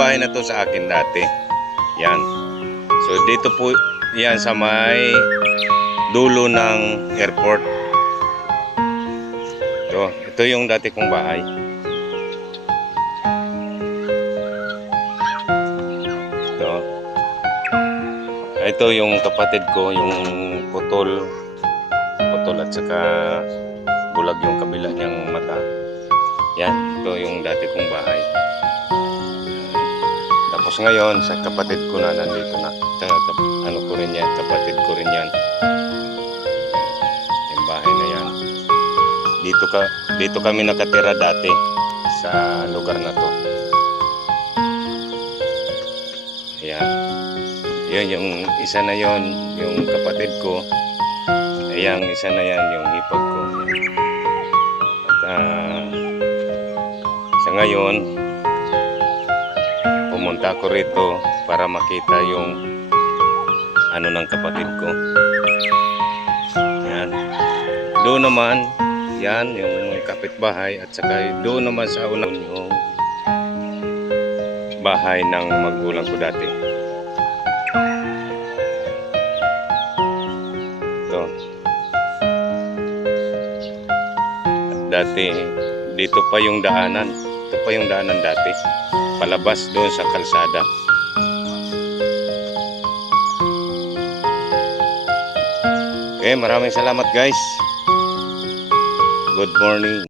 bahay na to sa akin dati. Yan. So dito po yan sa may dulo ng airport. Ito yung dati kong bahay. Ito yung kapatid ko, yung putol at saka bulag yung kabila niyang mata. Yan, ito yung dati kong bahay. Tapos ngayon sa kapatid ko na nandito na. Ano ko rin yan, kapatid ko rin yan. Yung bahay na yan. Dito kami nakatira dati sa lugar na to. Ayan. Yun yung isa na yon, yung kapatid ko. Ayan, isa na yan yung hipag ko. At sa ngayon pumunta ako rito para makita yung ano ng kapatid ko. Ayan. Doon naman yan yung kapitbahay, at saka doon naman sa unang yung bahay ng magulang ko dati. Ito. At dati dito pa yung daanan. Ito pa yung daanan dati. Palabas doon sa kalsada. Okay, maraming salamat guys. Good morning.